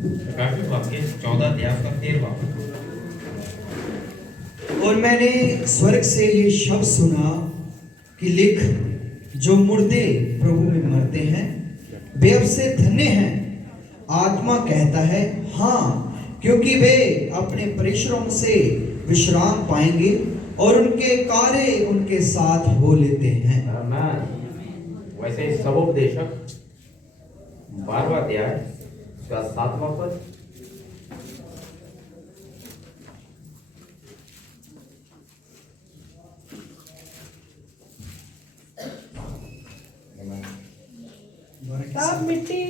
प्रकाशित वाक्य 14 अध्याय का 13वां। और मैंने स्वर्ग से ये शब्द सुना कि लिख, जो मुर्दे प्रभु में मरते हैं वे अब से धन्य हैं। आत्मा कहता है हाँ, क्योंकि वे अपने परिश्रम से विश्राम पाएंगे और उनके कार्य उनके साथ हो लेते हैं। वैसे ही सबोपदेशक 12वां अध्याय का 7वां पद। तब मिट्टी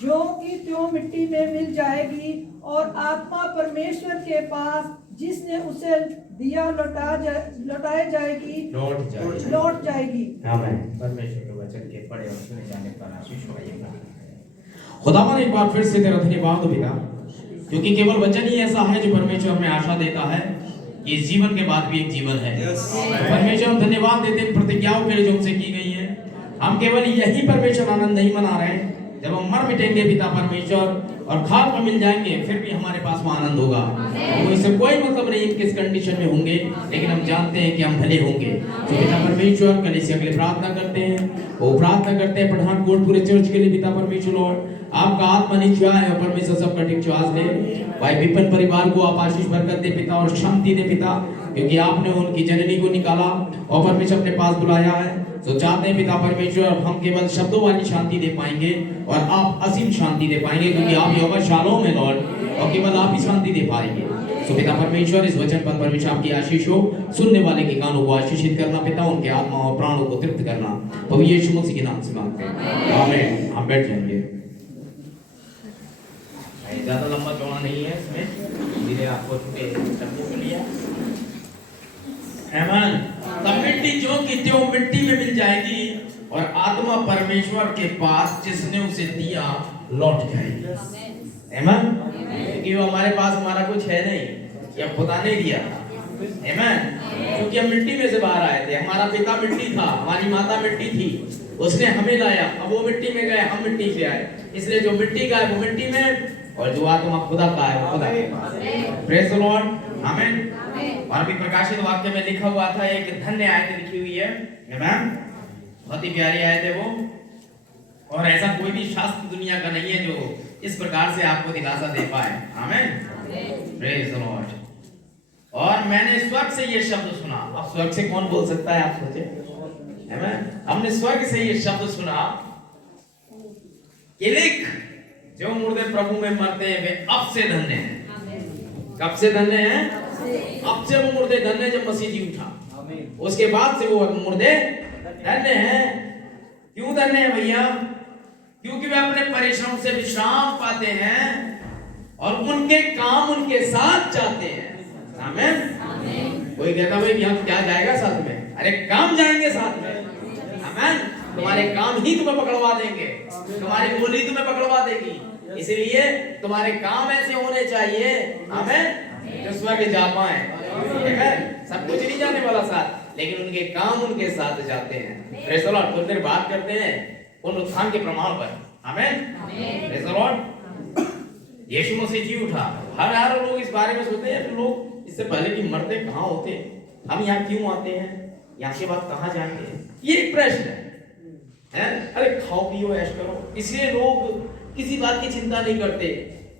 ज्यों की त्यों मिट्टी में मिल जाएगी और आत्मा परमेश्वर के पास जिसने उसे दिया लौटाई जाएगी, लौट जाएगी। आमीन। परमेश्वर के वचन के पढ़े और सुने जाने पर आशीष होगा। खुदावन एक बार फिर से तेरा धन्यवाद पिता, क्योंकि केवल वचन ही ऐसा है जो परमेश्वर में आशा देता है कि इस जीवन के बाद भी एक जीवन है। परमेश्वर हम धन्यवाद देते हैं प्रतिज्ञाओं के लिए जो हमसे की गई है। हम केवल यही परमेश्वर आनंद नहीं मना रहे हैं, जब हम मर मिटेंगे पिता परमेश्वर और खाक में मिल जाएंगे, फिर भी हमारे पास वो आनंद होगा। तो इससे कोई मतलब नहीं किस कंडीशन में होंगे, लेकिन हम जानते हैं कि हम भले होंगे। तो पिता परमेश्वर कलीसिया के लिए प्रार्थना करते हैं, वो प्रार्थना करते हैं पठानकोट पूरे चर्च के लिए पिता परमेश्वर लॉर्ड, आपका आत्मा नीचे आए और परमेश्वर सबका ठीक श्वास दे। भाई विपिन परिवार को आप आशीष बरकत दे पिता और शांति दे पिता, क्योंकि आपने उनकी जननी को निकाला और परमेश्वर अपने पास बुलाया है। तो चाहते हैं पिता परमेश्वर हम केवल शब्दों वाली शांति दे पाएंगे और आप असीम शांति दे पाएंगे, क्योंकि आप यहोवा शालोम है लॉर्ड, और केवल आप ही शांति दे पाएंगे। तो पिता परमेश्वर इस वचन पर परमेश्वर आपकी आशीष हो, सुनने वाले के कानों को आशीषित करना पिता, उनके आत्मा और प्राणों को तृप्त करना, प्रभु यीशु मसीह के नाम से मांगते हैं आमीन। हम बैठ जाएंगे। ज्यादा लंबा चौड़ा नहीं है इसमें, धीरे आपको चप्पू के लिया। आमीन। तब मिट्टी जो की त्यों मिट्टी में मिल जाएगी और आत्मा परमेश्वर के पास जिसने उसे दिया लौट जाएगी। आमीन। क्योंकि वो हमारे पास हमारा कुछ है नहीं, या खुदा ने दिया। आमीन। क्योंकि हम मिट्टी में से बाहर आए थे, हमारा पिता मिट्टी था, हमारी माता मिट्टी थी, उसने हमें लाया, अब वो मिट्टी में गए, हम मिट्टी से आए। इसलिए जो मिट्टी का है वो मिट्टी में, और जो आत्मा खुदा का है वो खुदा का। Praise the Lord. आमीन। और भी प्रकाशित वाक्य में लिखा हुआ था, एक धन्य आयत लिखी हुई है। आमीन। बहुत ही प्यारी आयत है वो, और ऐसा कोई भी शास्त्र दुनिया का नहीं है जो इस प्रकार से आपको दिलासा दे पाए। आमीन। Praise the Lord. और मैंने स्वर्ग से ये शब्द सुना। अब स्वर्ग से कौन बोल सकता है, आप सोचे। आमीन। हमने स्वर्ग से ये शब्द सुना कि लिख, जो मुर्दे प्रभु में मरते हैं वे अब से धन्य हैं। कब से धन्य हैं? अब से वो मुर्दे धन्य जब मसीह जी उठा, उसके बाद से वो मुर्दे धन्य हैं। क्यों धन्य है भैया? क्योंकि वे अपने परिश्रम से विश्राम पाते हैं और उनके काम उनके साथ जाते हैं। आमीन। कोई कहता भाई यहाँ क्या जाएगा साथ में? अरे काम जाएंगे साथ में। आमीन। तुम्हारे काम ही तुम्हें पकड़वा देंगे, तुम्हारी बोली तुम्हें पकड़वा देगी। इसलिए तुम्हारे काम ऐसे होने चाहिए, आमीन, जो स्वर्ग जा पाए। आमीन। सब कुछ नहीं जाने वाला साथ, लेकिन उनके काम उनके साथ जाते हैं। Praise the Lord. थोड़ी देर बात करते हैं पुनरुत्थान के प्रमाण पर। आमीन। Praise the lord. Yeshu Masih जी उठा। हर लोग इस बारे में सोचते हैं, लोग इससे पहले कि मरते कहाँ होते, हम यहाँ क्यों आते हैं, यहाँ के बाद कहाँ जाएंगे, ये एक प्रश्न है। अरे खाओ पियो ऐश करो, इसलिए लोग किसी बात की चिंता नहीं करते,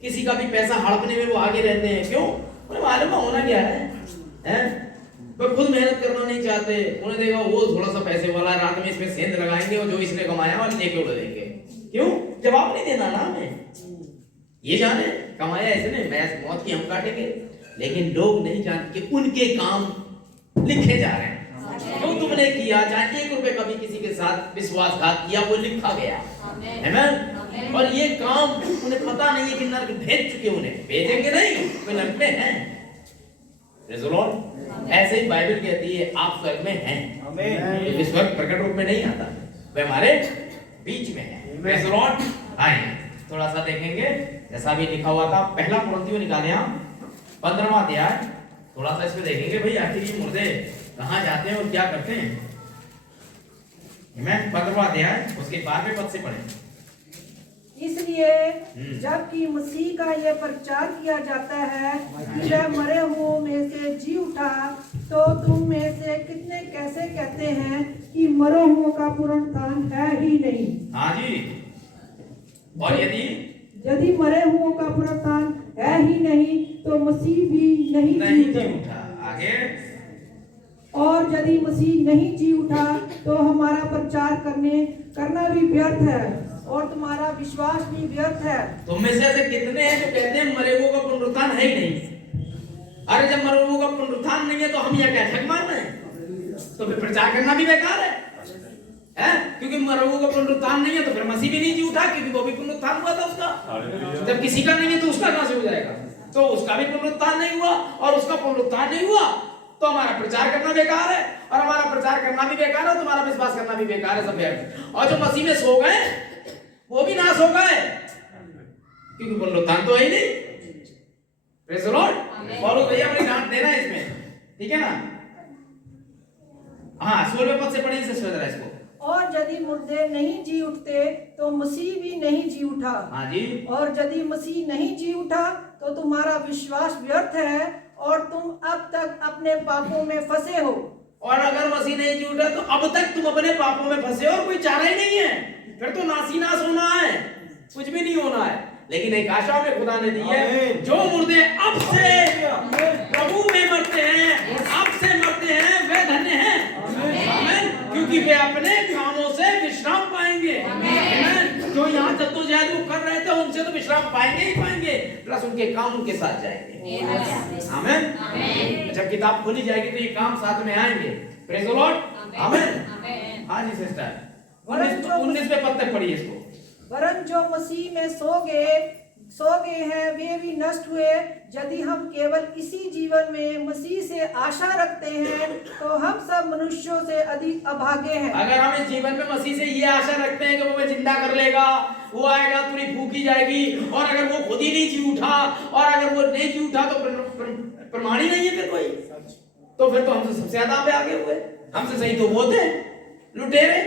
किसी का भी पैसा हड़पने में वो आगे रहते हैं। क्यों? उन्हें मालूम है होना क्या है? वो खुद मेहनत करना नहीं चाहते। उन्हें देखा वो थोड़ा सा पैसे वाला, रात में इसमें सेंध लगाएंगे और जो इसने कमाया वो लेके उड़ देंगे। क्यों? जवाब नहीं देना ना हमें, ये जाने कमाया इसने, मैं मौत की हम काटेंगे। लेकिन लोग नहीं जानते कि उनके काम लिखे जा रहे हैं। जो तुमने किया, चाहे 1 रुपए का भी किसी के साथ विश्वासघात किया, वो लिखा गया। आमीन। और ये काम उन्हें पता नहीं है कि नरक भेज चुके, उन्हें भेजेंगे नहीं, वे नरक में हैं। Praise the Lord. ऐसे ही बाइबल कहती है आप स्वर्ग में हैं। आमीन। ये स्वर्ग प्रकट रूप में नहीं आता, वे हमारे बीच में है। Praise the Lord. आइए थोड़ा सा देखेंगे जैसा भी लिखा हुआ था। पहला कुरिन्थियों निकालें हम 15वां अध्याय, थोड़ा सा इसमें देखेंगे भाई आखिर ये मुर्दे कहाँ जाते हैं और क्या करते हैं। मैं 15वां अध्याय उसके 12वें पद से पढ़ें। इसलिए जबकि मसीह का ये प्रचार किया जाता है कि वह मरे हुओं में से जी उठा, तो तुम में से कितने कैसे कहते हैं कि मरे हुओं का पुनरुत्थान है ही नहीं। हाँ जी। और यदि मरे हुओं का पुनरुत्थान है ही नहीं तो मसीह भी नहीं जी उठा। आगे। और यदि मसीह नहीं जी उठा तो हमारा प्रचार करना भी व्यर्थ है और तुम्हारा विश्वास भी व्यर्थ है। तुम में से ऐसे कितने हैं जो कहते हैं मरे हुओं का पुनरुत्थान है ही नहीं। अरे जब मरे हुओं का पुनरुत्थान नहीं है तो हम यह क्या ठग मार रहे हैं? तो फिर प्रचार करना भी बेकार है, क्योंकि मरे हुओं का पुनरुत्थान नहीं है तो फिर मसीह भी नहीं जी उठा, क्योंकि वो भी पुनरुत्थान हुआ था उसका। जब किसी का नहीं है तो उसका कहां से हो जाएगा? तो उसका भी पुनरुत्थान नहीं हुआ और उसका पुनरुत्थान नहीं हुआ तो हमारा प्रचार करना बेकार है, और हमारा प्रचार करना भी बेकार है, तुम्हारा विश्वास करना भी बेकार है, सब व्यर्थ। और जो मसीह में सो गए वो भी नाश हो गए, क्योंकि पुनरुत्थान तो है ही नहीं। Praise the Lord. पौलुस भैया अपनी डांट देना है इसमें, ठीक है ना? हाँ, 16वें पद से पढ़िए इसे समझ रहा है इसको। और यदि मुर्दे नहीं जी उठते तो मसीह भी नहीं जी उठा। हाँ जी। और यदि मसीह नहीं जी उठा तो तुम्हारा विश्वास व्यर्थ है और तुम अब तक अपने पापों में फंसे हो। और अगर मसीह नहीं जी उठा तो अब तक तुम अपने पापों में फंसे हो और कोई चारा ही नहीं है, फिर तो नासीनास होना है, कुछ भी नहीं होना है। लेकिन एक आशा में खुदा ने दी है, जो मुर्दे अब से प्रभु में मरते हैं, अब से मरते हैं, वे धन्य हैं, आमीन, क्योंकि वे अपने कामों से विश्राम पाएंगे। आमीन। जो यहाँ जद्दोजहद वो कर रहे थे उनसे तो विश्राम पाएंगे ही पाएंगे, प्लस उनके काम उनके साथ जाएंगे। आमीन। जब किताब खोली जाएगी तो ये काम साथ में आएंगे। Praise the Lord. आमीन। हाँ जी सिस्टर, 19वें पद तक पढ़िए इसको। वरन जो मसीह में सो गए हैं वे भी नष्ट हुए। यदि हम केवल इसी जीवन में मसीह से आशा रखते हैं तो हम सब मनुष्यों से अधिक अभागे हैं। अगर हम इस जीवन में मसीह से ये आशा रखते हैं कि वो हमें जिंदा कर लेगा, वो आएगा, तुरी फूकी जाएगी, और अगर वो खुद ही नहीं जी उठा, और अगर वो नहीं जी उठा तो प्रमाण ही नहीं है फिर कोई, तो फिर तो हमसे सबसे ज्यादा आगे हुए। हमसे सही तो वो थे लुटेरे,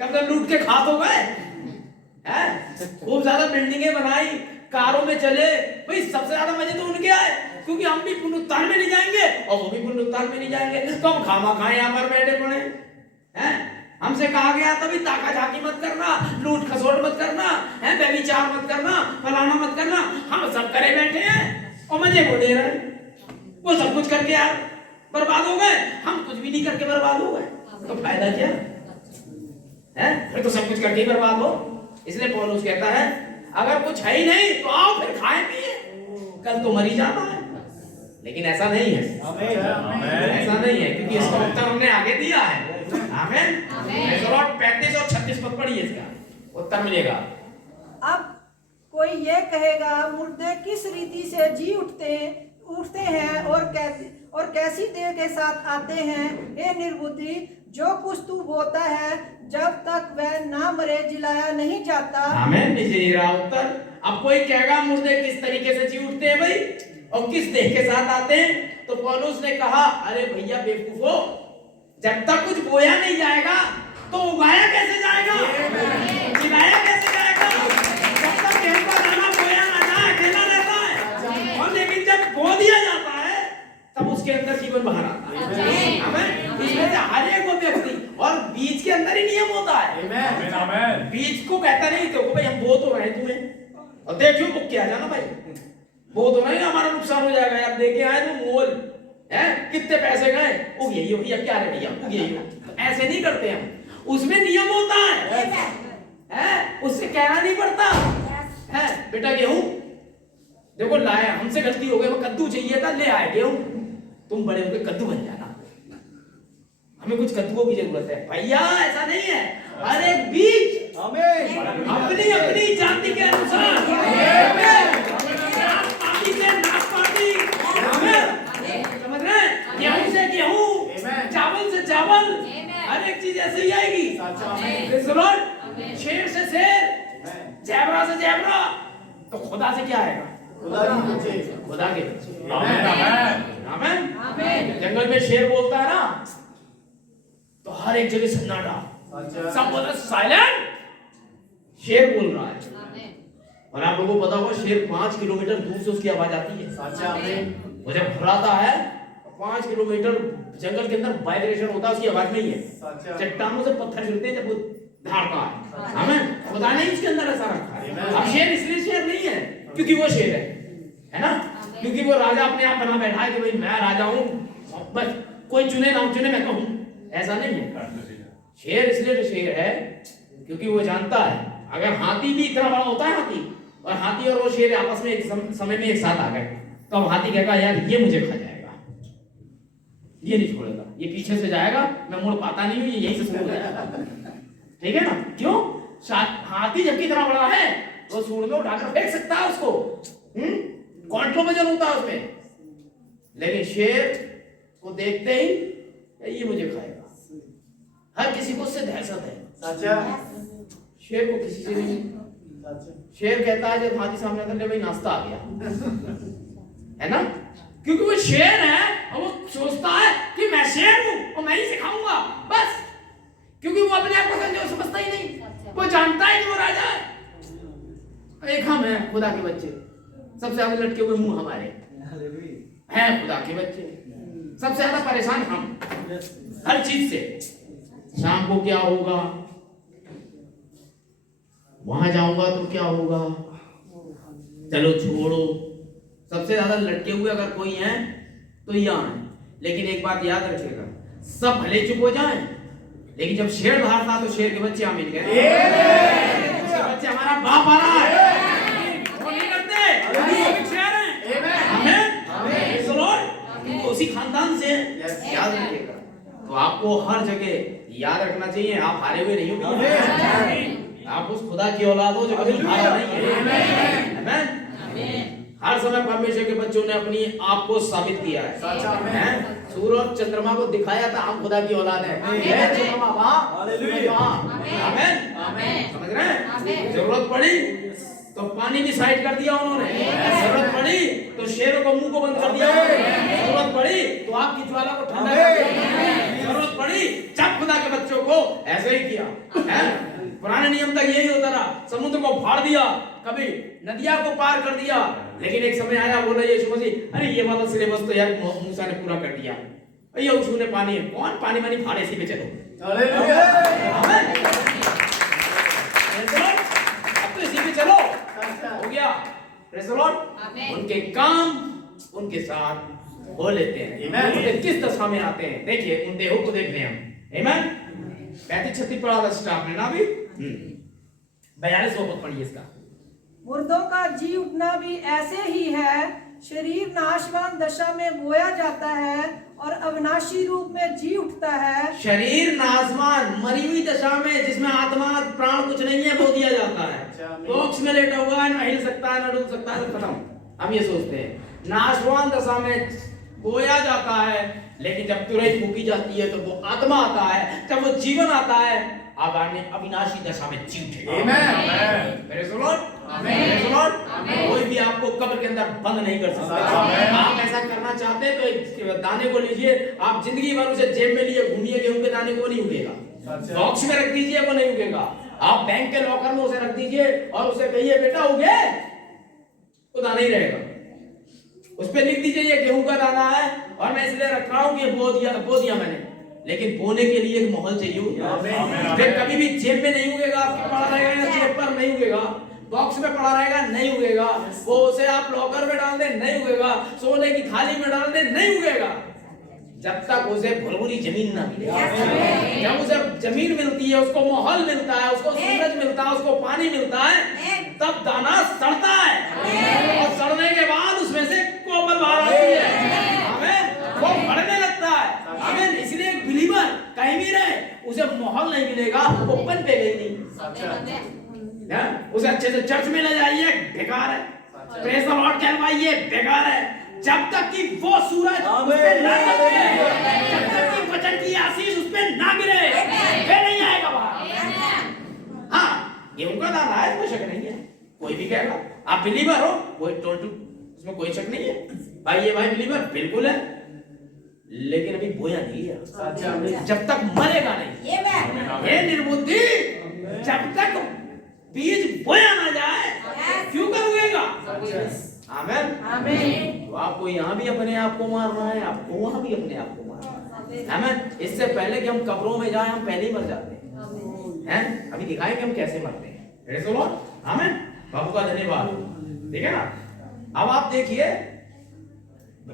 कब तक लूट के खात हो गए हैं, खूब ज्यादा बिल्डिंगें बनाई, कारों में चले, भाई सबसे ज्यादा मजे तो उनके आए, क्योंकि हम भी पुनरुत्थान में नहीं जाएंगे और वो भी पुनरुत्थान में नहीं जाएंगे, तो हम खामा खाए यहाँ पर बैठे पड़े हैं। हमसे कहा गया तभी ताका झाकी मत करना, लूट खसोट मत करना, है व्यभिचार मत करना, फलाना मत करना, हम सब करे बैठे हैं और मजे को दे रहे हैं। वो सब कुछ करके यार बर्बाद हो गए, हम कुछ भी नहीं करके बर्बाद हो गए, तो फायदा क्या है? फिर तो सब कुछ करके ही बर्बाद हो। इसलिए पौलुस कहता है अगर कुछ है ही नहीं तो आओ फिर खाए पिए, कल तो मर ही जाना है। लेकिन ऐसा नहीं है, ऐसा नहीं है, क्योंकि इसका उत्तर हमने आगे दिया है। आमीन। 35 और 36 पद पढ़िए, इसका उत्तर मिलेगा। अब कोई ये कहेगा मुर्दे किस रीति से जी उठते हैं और कैसी देह के साथ आते हैं। हे निर्बुद्धि, जो कुछ तू बोता है जब तक वह ना मरे जिलाया नहीं जाता। आमीन। नीचे रहा उत्तर। अब कोई कहेगा मुर्दे किस तरीके से जी उठते हैं भाई और किस देह के साथ आते हैं, तो पौलुस ने कहा अरे भैया बेवकूफो, जब तक कुछ बोया नहीं जाएगा तो उगाया कैसे जाएगा, जिलाया कैसे जाएगा? जब तक गेहूं का दाना बोया ना जाए अकेला रहता है, और लेकिन जब बो दिया जाता है तब उसके अंदर जीवन बाहर आता है। आमीन। इसमें से हर एक वो व्यक्ति, और बीज के अंदर ही नियम होता है। बीज को कहता नहीं तो भाई हम बो तो रहे तुम्हें, और देखियो तो क्या जाना भाई, वो तो नहीं हमारा नुकसान हो जाएगा यार, देखे आए तो मोल है कितने पैसे गए, उग यही हो भैया, क्या रे भैया उग यही हो, ऐसे नहीं करते हम, उसमें नियम होता है, उससे कहना नहीं पड़ता है बेटा गेहूं देखो लाया, हमसे गलती हो गई, वो कद्दू चाहिए था ले आए गेहूं, तुम बड़े होकर कद्दू बन जाना, हमें कुछ कद्दुओं की जरूरत है भैया, ऐसा नहीं है। हर एक बीज अपनी अपनी जाति के अनुसार समझ रहे हैं, गेहूं से गेहूं, चावल से चावल, हर एक चीज ऐसे ही आएगी। शेर से शेर, जैबरा से जैबरा, तो खुदा से क्या आएगा? खुदा के बच्चे। आमीन। जंगल में शेर बोलता है ना तो हर एक जगह सन्नाटा, सब बोलते साइलेंट, शेर बोल रहा है, और आप लोगों को पता होगा शेर 5 किलोमीटर दूर से उसकी आवाज आती है। वो जब घबराता है 5 किलोमीटर जंगल के अंदर वाइब्रेशन होता है उसकी आवाज में ही है। चट्टानों से पत्थर गिरते हैं जब वो धाड़ता है। हमें खुदा ने उसके अंदर ऐसा रखा है। अब शेर इसलिए शेर नहीं है क्योंकि वो शेर है ना, क्योंकि वो राजा अपने आप बना बैठा है कि भाई मैं राजा हूं, बस कोई चुने ना चुने मैं कहूं, ऐसा नहीं है। शेर इसलिए शेर है क्योंकि वो जानता है अगर हाथी भी इतना बड़ा होता है, हाथी और वो शेर आपस में एक समय में एक साथ आ गए तो अब हाथी कहेगा यार ये मुझे खा जाएगा, ये नहीं छोड़ेगा, ये पीछे से जाएगा, मैं मुड़ पाता नहीं हूं, ये यहीं से छोड़ जाएगा। ठीक है ना? क्यों? हाथी जबकि इतना बड़ा है वो सूंड में उठाकर फेंक सकता है उसको, क्वांटलों वजन होता है उसमें, लेकिन शेर को देखते ही ये मुझे खाएगा। हर किसी को उससे दहशत है। शेर को किसी से नहीं। शेर कहता है जब हाथी सामने आता है भाई नाश्ता आ गया, है ना, क्योंकि वो शेर है और वो सोचता है कि मैं शेर हूं और मैं ही सिखाऊंगा बस, क्योंकि वो अपने आप को समझता ही नहीं, वो जानता है कि वो राजा है। एक हम हैं खुदा के बच्चे, सबसे ज्यादा लटके हुए मुंह हमारे हैं, खुदा के बच्चे सबसे ज्यादा परेशान हम हर चीज से। शाम को क्या होगा, वहां जाऊंगा तो क्या होगा, चलो छोड़ो। सबसे ज्यादा लटके हुए अगर कोई है तो यहाँ है। लेकिन एक बात याद रखिएगा, सब भले चुप हो जाएं, लेकिन जब शेर बाहर था तो शेर के बच्चे आमीन कहते हैं। बच्चे हमारा बाप आ रहा है, वो नहीं करते, वो भी शेर हैं। आमीन, तो उसी खानदान से याद रखिएगा। तो आपको हर जगह याद रखना चाहिए आप हारे हुए नहीं हो, आप उस खुदा की औलाद हो जो कभी हारा नहीं है। आमीन। हर समय परमेश्वर के बच्चों ने अपनी आप को साबित किया है। सूर्य और चंद्रमा को दिखाया था हम खुदा की औलाद है। समझ रहे हैं? जरूरत पड़ी तो पानी भी साइड कर दिया उन्होंने, जरूरत पड़ी तो शेरों को मुंह को बंद कर दिया, जरूरत पड़ी तो आपकी ज्वाला को ठंडा कर दिया, जरूरत पड़ी जब खुदा के बच्चों को ऐसे ही किया। पुराने नियम तक यही होता रहा, समुद्र को फाड़ दिया, कभी नदियां को पार कर दिया, लेकिन एक समय आया बोला यीशु मसीह अरे ये वाला सिलेबस तो यार मूसा ने पूरा कर दिया, ये उसने पानी कौन पानी पानी फाड़े, इसी पे चलो। हालेलुया, अब तो इसी पे चलो, हो गया। Praise the Lord. उनके काम उनके साथ हो लेते हैं, उनके किस दशा में आते हैं देखिए, उन देहों को देख रहे हैं हम। आमीन। 35-36 पढ़ा था स्टाफ ने ना अभी, 42 पढ़िए इसका। मुर्दों का जी उठना भी ऐसे ही है, शरीर नाशवान दशा में बोया जाता है और अविनाशी रूप में जी उठता है। शरीर नाशवान मरी हुई दशा में जिसमें आत्मा प्राण कुछ नहीं है वो दिया जाता है। बॉक्स में लेटा हुआ है, ना हिल सकता है ना डुल सकता है, खत्म। हम ये सोचते हैं नाशवान दशा में बोया जाता है, लेकिन जब तुरंत फूकी जाती है तो वो आत्मा आता है, जब वो जीवन आता है आगामी अविनाशी दशा में जी उठेगा। आमीन। Praise the Lord. Praise the Lord. कोई भी आपको कब्र के अंदर बंद नहीं कर सकता। आप ऐसा करना चाहते हैं तो एक दाने को लीजिए, आप जिंदगी भर उसे जेब में लिए घूमिए, गेहूं के दाने को नहीं उगेगा। बॉक्स में रख दीजिए, वो नहीं उगेगा। आप बैंक के लॉकर में उसे रख दीजिए और उसे कहिए बेटा उगे, वो दाना ही रहेगा। उस पे लिख दीजिए ये गेहूं का दाना है और मैं इसलिए रख रहा हूं कि बो दिया मैंने, लेकिन बोने के लिए एक माहौल चाहिए। फिर कभी भी जेब में नहीं उगेगा, आपके पड़ा रहेगा या जेब पर नहीं उगेगा, बॉक्स में पड़ा रहेगा नहीं उगेगा, वो उसे आप लॉकर में डाल दे नहीं उगेगा, सोने की थाली में डाल दे नहीं उगेगा, जब तक उसे भुरभुरी जमीन ना मिले। जब उसे जमीन मिलती है, उसको माहौल मिलता है, उसको सूरज मिलता है, उसको पानी मिलता है, तब दाना सड़ता है और सड़ने के बाद उसमें से कोमल बाहर आती है। आमीन। वो बढ़ने लगता है। आमीन। इसलिए एक बिलीवर कहीं भी रहे उसे माहौल नहीं मिलेगा, वो पन पे गई नहीं। उसे अच्छे से चर्च में ले जाइए, बेकार है। प्रेज़ द लॉर्ड कहलवाइए, बेकार है। जब तक कि वो सूरज उस पे ना गिरे, जब तक कि वचन की आशीष उस पे ना गिरे, वे नहीं आएगा बाहर। हाँ, गेहूं का दाना है, कोई शक नहीं है। कोई भी कहेगा आप बिलीवर हो, कोई उसमें कोई शक नहीं है। भाई ये भाई बिलीवर बिल्कुल है, लेकिन अभी बोया नहीं है। जब तक मरेगा नहीं, ये निर्बुद्धि, जब तक बीज बोया ना जाए, क्यों आमेन। आमीन। तो आपको यहाँ भी अपने आप को मारना है, आपको वहाँ भी अपने आप को मारना है। आमेन। इससे पहले कि हम कब्रों में जाएं, हम पहले ही मर जाते हैं। अभी दिखाएंगे हम कैसे मरते हैं। Praise the lord. आमेन। बाबू का धन्यवाद। ठीक है ना। अब आप देखिए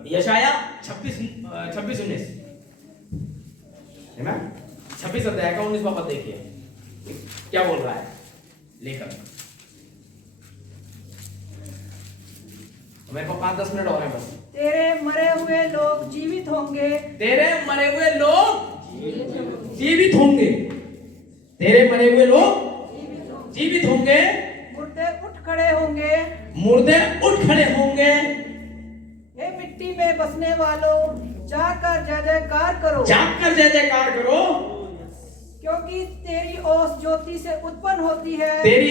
यशाया 26-19, 26 अध्याय का 19वां पद देखिए क्या बोल रहा है लेकर। मेरे को 5-10 मिनट और है बस। तेरे मरे हुए लोग जीवित होंगे। तेरे मरे हुए लोग जीवित होंगे। तेरे मरे हुए लोग जीवित होंगे। मुर्दे उठ खड़े होंगे। मुर्दे उठ खड़े होंगे। हे मिट्टी में बसने वालों, जाकर जय जयकार करो। जाकर जय जयकार करो, क्योंकि तेरी ओस ज्योति से उत्पन्न होती है। तेरी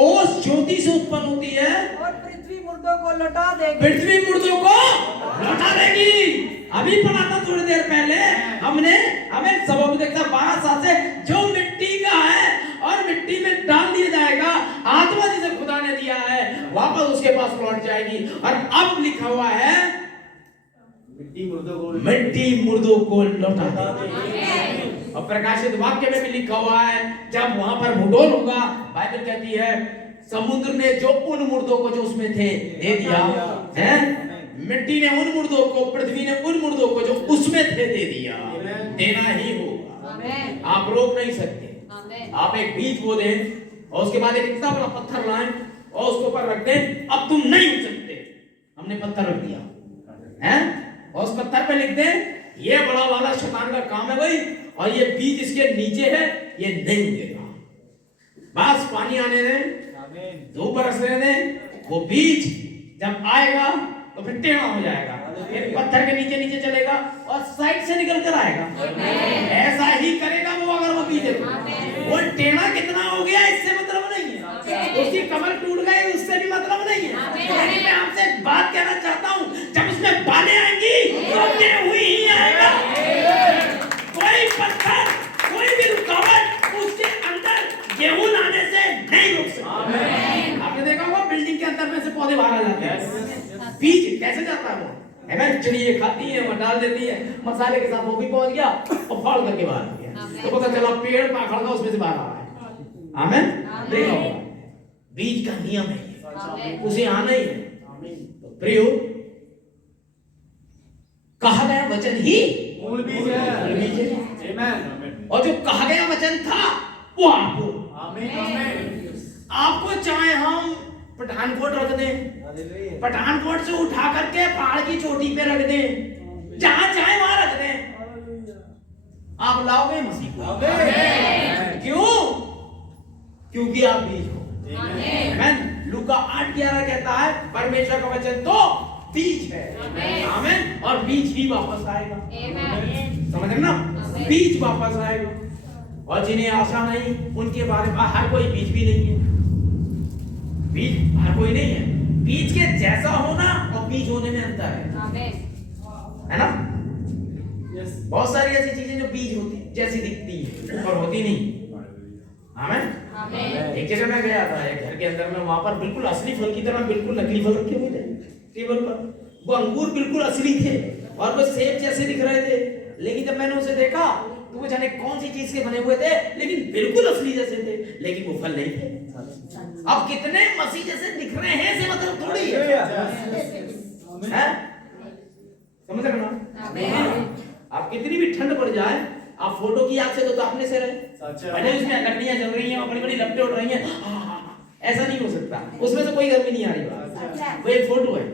ओस ज्योति से उत्पन्न होती है और पृथ्वी मुर्दों को लौटा देगी। पृथ्वी मुर्दों को लौटा देगी। अभी पढ़ा था थोड़ी देर पहले हमें सबब देखा 12 साल से जो मिट्टी का है और मिट्टी में डाल दिया जाएगा, आत्मा जिसे खुदा ने दिया है वापस उसके पास लौट जाएगी। और अब लिखा हुआ है मिट्टी मुर्दों को लौटा देगी। और प्रकाशित वाक्य में भी लिखा हुआ है जब वहां पर भूगोल होगा, बाइबल कहती है समुद्र ने जो उन मुर्दों को जो उसमें थे दे दिया है। मिट्टी ने उन मुर्दों को, पृथ्वी ने उन मुर्दों को जो उसमें थे दे दिया। देना ही होगा, आप रोक नहीं सकते। आप एक बीज बो दें और उसके बाद एक इतना बड़ा पत्थर लाएं और उसके ऊपर रख दें, अब तुम नहीं उठ सकते। हमने पत्थर रख दिया है और उस पत्थर पे लिख दें ये बड़ा वाला शैतान का काम है भाई, और ये बीज इसके नीचे है, ये नहीं उगेगा। बस पानी आने दें, धूप बरसने दें, वो बीज जब आएगा तो फिर टेढ़ा हो जाएगा, फिर पत्थर के नीचे नीचे चलेगा और साइड से निकल कर आएगा। ऐसा ही करेगा वो अगर वो बीज वो टेढ़ा कितना हो गया इससे मतलब नहीं है, उसकी कमर टूट गई उससे भी मतलब नहीं है। लेकिन मैं आपसे एक बात कहना चाहता हूँ, जब उसमें बालें आएंगी तो टेढ़ हुई ही आएगा। कोई पत्थर, कोई भी रुकावट उसके अंदर गेहूं लाने से नहीं रोक सकता। आपने देखा होगा बिल्डिंग के अंदर में से पौधे बाहर आ जाते हैं, बीज कैसे जाता है वो, है ना, चिड़िया खाती है, वो डाल देती है, मसाले के साथ वो भी पहुंच गया और फाड़ करके बाहर आ गया, तो पता चला पेड़ पाखड़ का उसमें से बाहर आ रहा है। आमीन। देखा होगा बीज का नियम है, उसे आना ही है। तो प्रियो, कहा गया वचन ही मूल बीज है। आमीन। और जो कहा गया वचन था वो आपको, आपको चाहे हम पठानकोट रख दें, पठानकोट से उठा करके पहाड़ की चोटी पे रख दें, जहां चाहे वहां रख दें, आप लाओगे मसीह को। क्यों? क्योंकि आप बीज हो। आमीन। लूका 8:11 कहता है परमेश्वर का वचन तो बीज है। आमीन। और बीज ही वापस आएगा। समझ रहे ना, बीज वापस आएगा। और जिन्हें आशा नहीं उनके बारे में हर कोई बीज भी नहीं है, बीज हर कोई नहीं है। बीज के जैसा होना और बीज होने में अंतर है ना। बहुत सारी ऐसी चीजें जो बीज होती जैसी दिखती है ऊपर होती नहीं। आमीन। एक जगह मैं गया था एक घर के अंदर में, वहां पर बिल्कुल असली फल की तरह बिल्कुल नकली फल रखे हुए थे टेबल पर। वो अंगूर बिल्कुल असली थे और वो सेब जैसे दिख रहे थे, लेकिन जब मैंने उसे देखा तो वो जाने कौन सी चीज के बने हुए थे, लेकिन बिल्कुल असली जैसे थे, लेकिन वो फल नहीं थे। अब कितने मसीह जैसे दिख रहे हैं से मतलब थोड़ी है, समझ रहे ना। आप कितनी भी ठंड पड़ जाए, आप फोटो की आग से तो अपने से रहे, भले उसमें लकड़ियां जल रही हैं और बड़ी बड़ी लपटें उड़ रही हैं, ऐसा नहीं हो सकता। उसमें से कोई गर्मी नहीं आ रही, वो एक फोटो है।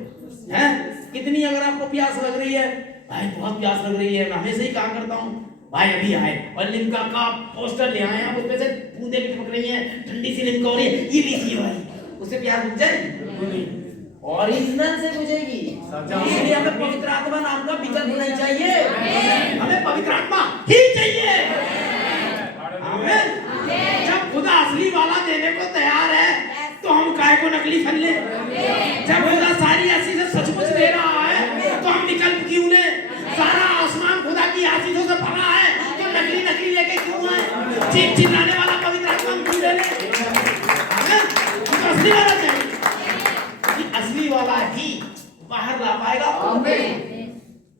कितनी अगर आपको प्यास लग रही है, भाई बहुत प्यास लग रही है, मैं हमेशा ही काम करता हूँ, भाई अभी आए और लिम्का का पोस्टर ले आए, आप उसमें से बूंदे भी टपक रही हैं, ठंडी सी लिम्का हो रही है, ये लीजिए भाई, उससे प्यास बुझ जाएगी, ओरिजिनल से बुझेगी। इसलिए हमें पवित्र आत्मा नाम का विकल्प नहीं चाहिए, हमें पवित्र आत्मा ही चाहिए। आमीन। जब खुदा असली वाला देने को तैयार है तो हम काय को नकली फल ले। जब खुदा सारी आशीष सचमुच दे रहा है तो हम विकल्प क्यों ले। सारा आसमान खुदा की आशीषों से भरा है तो नकली नकली लेके क्यों आए। चीख चिल्लाने वाला पवित्र आत्मा हम क्यों ले। आमीन। तो असली वाला चाहिए, बाहर ला पाएगा?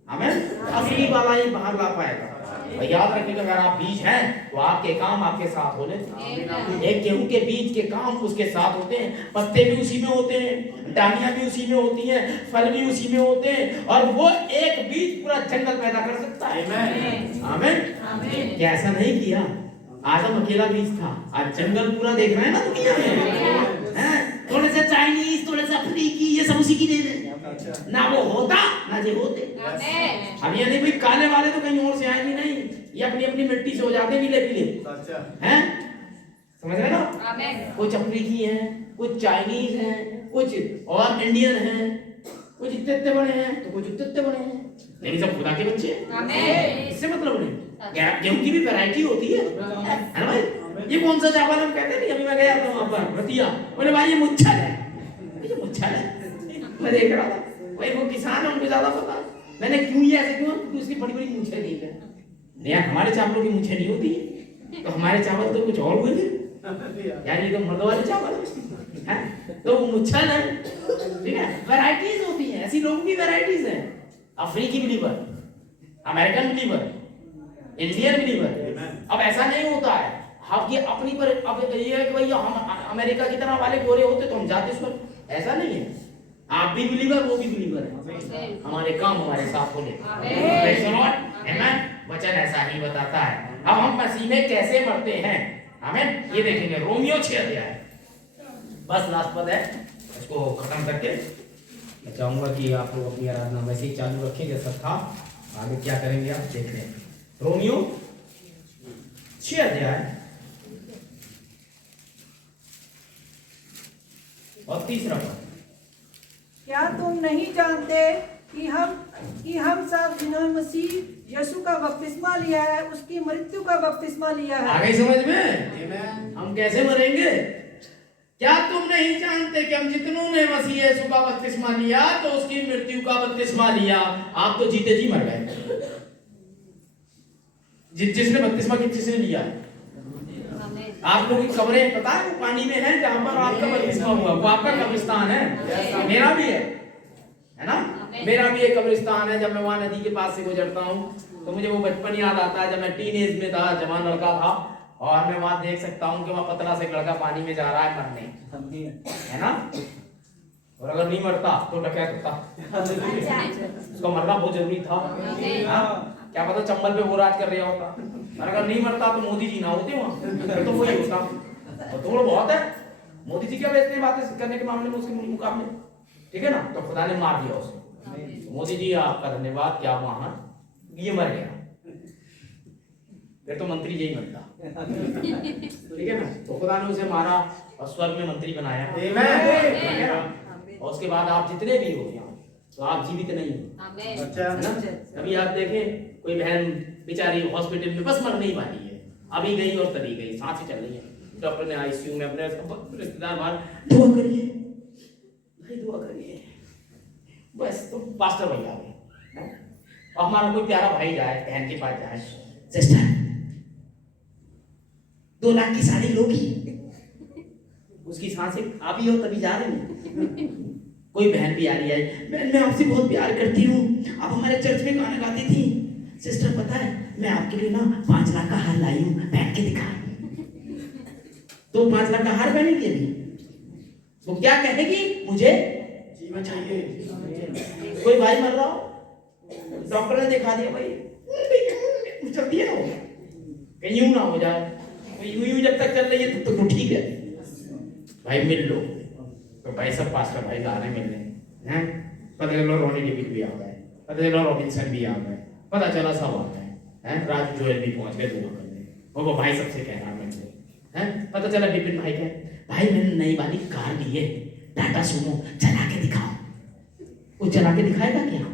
आमीन। असली वाला ही बाहर ला पाएगा। और याद रखिएगा, अगर आप बीज हैं तो आपके काम आपके साथ होने। एक गेहूं के बीज के काम उसके साथ होते हैं, पत्ते भी उसी में होते हैं, डालियां भी उसी में होती हैं, फल भी उसी में होते हैं, और वो एक बीज पूरा जंगल पैदा कर सकता है। आमीन। क्या ऐसा नहीं किया? आदम अकेला बीज था, आज जंगल पूरा देख रहे हैं ना दुनिया में, हैं? थोड़े से चाइनीज, थोड़े से अफ्रीकी, ये सब उसी की देन है। ना वो होता ना ये होते। अब ये नहीं भाई काले वाले तो कहीं और से आएंगे नहीं, ये अपनी अपनी मिट्टी से हो जाते हैं नीले पीले, हैं? समझ रहे ना? कुछ अफ्रीकी हैं, कुछ चाइनीज हैं, कुछ और इंडियन हैं, कुछ इतने बड़े हैं तो कुछ इतने बड़े हैं, लेकिन सब खुदा के बच्चे हैं। इससे मतलब नहीं, गेहूं की भी वैरायटी होती है ना भाई? ये कौन सा चावल हम कहते हैं? अभी मैं गया था वहां पर रतिया, बोले भाई ये मुच्छल है। ये मुच्छल है, मैं देख रहा था भाई, वो किसान है, उनको ज्यादा पता। मैंने क्यों ये ऐसे क्यों? क्योंकि उसकी बड़ी बड़ी मूंछें देख है। नहीं यार, हमारे चावलों की मूंछें नहीं होती है, तो हमारे चावल तो कुछ और हुए थे यार, ये तो मर्द वाले चावल है, तो वो मुच्छल है। ठीक है, वैरायटीज होती हैं, ऐसी लोगों की वैरायटीज हैं। अफ्रीकी believer, American believer, Indian believer. अब ऐसा नहीं होता है आपकी अपनी पर। अब ये है कि भाई हम अमेरिका की तरह वाले गोरे होते तो हम जाते उस पर, ऐसा नहीं है। आप भी बिलीवर, वो भी बिलीवर है, हमारे काम हमारे साथ होने। प्रेज़ द लॉर्ड, आमीन। वचन ऐसा ही बताता है। अब हम मसीह में कैसे मरते हैं, आमीन, ये देखेंगे। रोमियो 6 अध्याय, बस लास्ट पद है, इसको खत्म करके मैं चाहूंगा कि आप लोग अपनी आराधना वैसे ही चालू रखें जैसा था। आगे क्या करेंगे आप देख लें। रोमियो 6 अध्याय और 3 पद। क्या तुम नहीं जानते कि हम सब जिन्होंने मसीह यीशु का बपतिस्मा लिया है उसकी मृत्यु का बपतिस्मा लिया है? आ गई समझ में? हम कैसे मरेंगे? क्या तुम नहीं जानते कि हम जितनों ने मसीह यीशु का बपतिस्मा लिया तो उसकी मृत्यु का बपतिस्मा लिया? आप तो जीते जी मर गए। जिसने बपतिस्मा किसने लिया? आप लोगों की कब्रें पता है वो पानी में है, जहां पर आपका बपतिस्मा हुआ वो आपका कब्रिस्तान है। मेरा भी है ना? मेरा भी एक कब्रिस्तान है। जब मैं वहां नदी के पास से गुजरता हूँ तो मुझे वो बचपन याद आता है, जब मैं टीनेज में था, जवान लड़का था, और मैं वहां देख सकता हूँ कि वहां पतला से लड़का पानी में जा रहा है मरने, है ना? और अगर नहीं मरता तो डकैत होता। उसका मरना बहुत जरूरी था। क्या पता चंबल पे वो राज कर रहा होता, और अगर नहीं मरता तो मोदी जी ना होते वहां, तो वही होता। और थोड़ा बहुत है, मोदी जी क्या बेचते हैं बातें करने के मामले में उसके मुकाबले, ठीक है ना? तो खुदा ने मार दिया उसे। मोदी जी आपका धन्यवाद, क्या वहां ये मर गया, फिर तो मंत्री यही बनता, ठीक है ना? तो खुदा ने उसे मारा और स्वर्ग में मंत्री बनाया, और उसके बाद आप जितने भी हो यहाँ तो आप जीवित नहीं हो। कभी आप देखें कोई बहन बेचारी हॉस्पिटल में बस मरने ही वाली है, अभी गई और तभी गई, सांसें चल रही है, डॉक्टर ने आईसीयू में अपने रिश्तेदार बाहर, दुआ करिए भाई, दुआ करिए, बस तो पास्टर भाई आ गए। और हमारा कोई प्यारा भाई जाए, बहन के पास जाए, सिस्टर 2 लाख की साड़ी लोगी, उसकी सांसें आप ही हो तभी जा रहे हैं। कोई बहन भी आ रही है, बहन मैं आपसे बहुत प्यार करती हूँ, आप हमारे चर्च में गाना गाती थी, सिस्टर पता है मैं आपके लिए ना 5 लाख का हार लाई हूँ, पहन के दिखा। तो 5 लाख का हार पहनेगी अभी, वो क्या कहेगी? मुझे जीवन चाहिए। कोई भाई मर रहा हो, डॉक्टर ने दिखा दिया भाई चलती है ना, कहीं यूं ना हो जाए, तो यूं जब तक चल रही है तब तो ठीक है भाई, मिल लो। तो भाई सब पास्टर भाई गा रहे मिलने हैं, पता चला रोनी डेविड भी आ गए, पता चला रॉबिन्सन भी आ गए, पता चला सब आ गए हैं, राज जोएल भी पहुंच गए दुआ करने, और वो भाई सबसे कह रहा मिलने हैं, पता चला विपिन भाई कहे भाई मैंने नई वाली कार ली है, टाटा सुमो, चला के दिखाओ। वो चला के दिखाएगा क्या?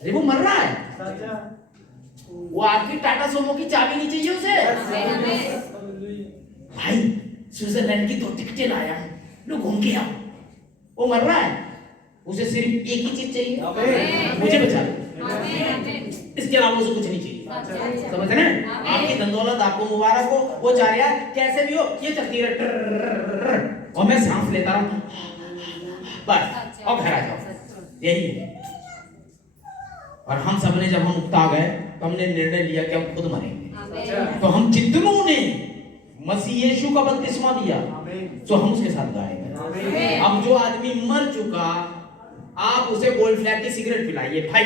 अरे वो मर रहा है, वो आपकी टाटा सुमो की चाबी नहीं चाहिए उसे। भाई स्विट्जरलैंड की 2 टिकटें लाया हूं, लो घूम के आओ। वो मर रहा है, उसे सिर्फ एक ही चीज चाहिए, मुझे बचा लो, इसके अलावा उसे कुछ नहीं चाहिए। समझ रहे हैं? आपकी धनदौलत आपको मुबारक हो, वो चाह रहा है कैसे भी हो ये चलती रहे, और मैं सांस लेता रहूं बस, और घर आ जाओ। यही है। और हम सबने जब हम उकता गए तो हमने निर्णय लिया कि हम खुद मरेंगे। तो हम जितनों ने मसीह यीशु का बपतिस्मा दिया तो हम उसके साथ गाएंगे। अब जो आदमी मर चुका, आप उसे गोल्ड फ्लैग की सिगरेट पिलाइए, भाई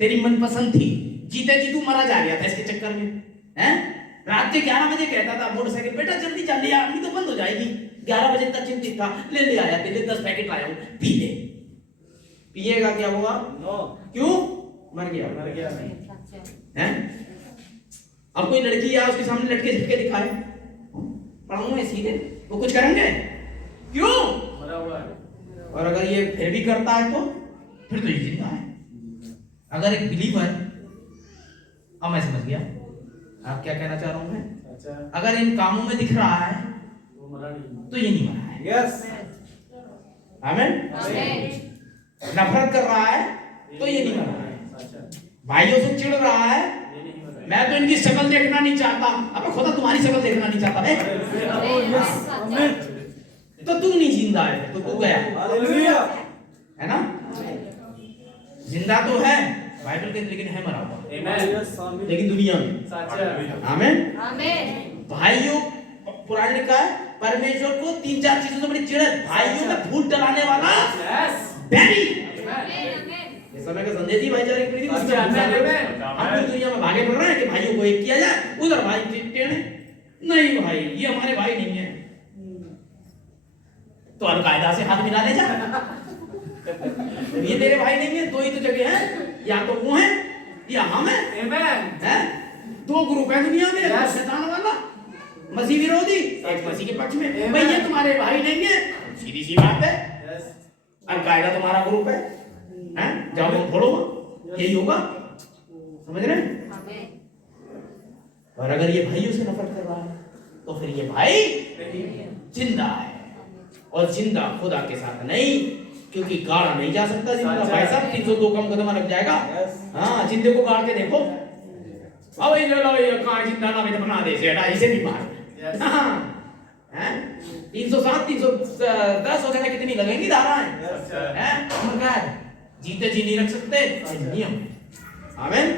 तेरी मनपसंद थी, जीते जी तू मरा जा रहा था इसके चक्कर में, हैं? रात के 11 बजे कहता था मोटरसाइकिल, बेटा जल्दी चल लिया, अभी तो बंद हो जाएगी। 11 बजे तक चिंतित था, ले आया, तेरे 10 पैकेट लाया हूं, पी ले। पिएगा क्या होगा? क्यों? मर गया हैं? अब कोई लड़की या उसके सामने लटके झटके दिखाए, पढ़ाऊंगा सीधे, वो कुछ करेंगे? क्यों? मरा हुआ है। और अगर ये फिर भी करता है तो फिर तो ये जिंदा है। अगर एक बिलीवर, अब मैं समझ गया आप क्या कहना चाह रहा हूं मैं। अगर इन कामों में दिख रहा है तो ये नहीं मरा है। यस, आमीन। नफरत कर रहा है तो ये नहीं मरा है। भाइयों से चिढ़ रहा है, मैं तो इनकी शक्ल देखना नहीं चाहता, अब खुदा तुम्हारी शक्ल देखना नहीं चाहता है, तो तू नहीं जिंदा है, तो तू गया, है ना? जिंदा तो है बाइबल के, लेकिन है मरा हुआ, लेकिन दुनिया में। आमीन। भाइयों, पुराण लिखा है परमेश्वर को 3-4 चीजों से बड़ी चिढ़ है, भाइयों में फूट डलाने वाला बैरी। इस समय का संदेश ही भाईचारे की प्रीति, हम पूरी दुनिया में भागे पड़ रहे हैं कि भाइयों को एक किया जाए, उधर भाई टेढ़े, नहीं भाई ये हमारे भाई नहीं है, तो अलकायदा से हाथ मिला ले जा। ये तेरे भाई नहीं है, दो ही तो जगह है, या तो वो है या हम हैं। दो ग्रुप है दुनिया में, शैतान वाला, मसीह विरोधी, एक मसीह के पक्ष में। भाई ये तुम्हारे भाई नहीं है, सीधी सी बात है। अलकायदा तुम्हारा ग्रुप है, जाओ तुम फोड़ो, यही होगा, समझ रहे हैं? और अगर ये भाइयों से नफरत कर रहा है तो फिर ये भाई जिंदा है, और जिंदा खुदा के साथ नहीं, क्योंकि गाड़ा नहीं जा सकता जिंदा। भाई साहब 302 का मुकदमा लग जाएगा। हाँ, जिंदे को गाड़ के देखो, अब ये लो ये कहां जिंदा ना में बना दे, सेटा इसे भी मार। हां हैं, 307 310 वगैरह कितनी लगेंगी धाराएं, हैं? हम क्या है, जीते जी नहीं रख सकते, नियम। आमीन।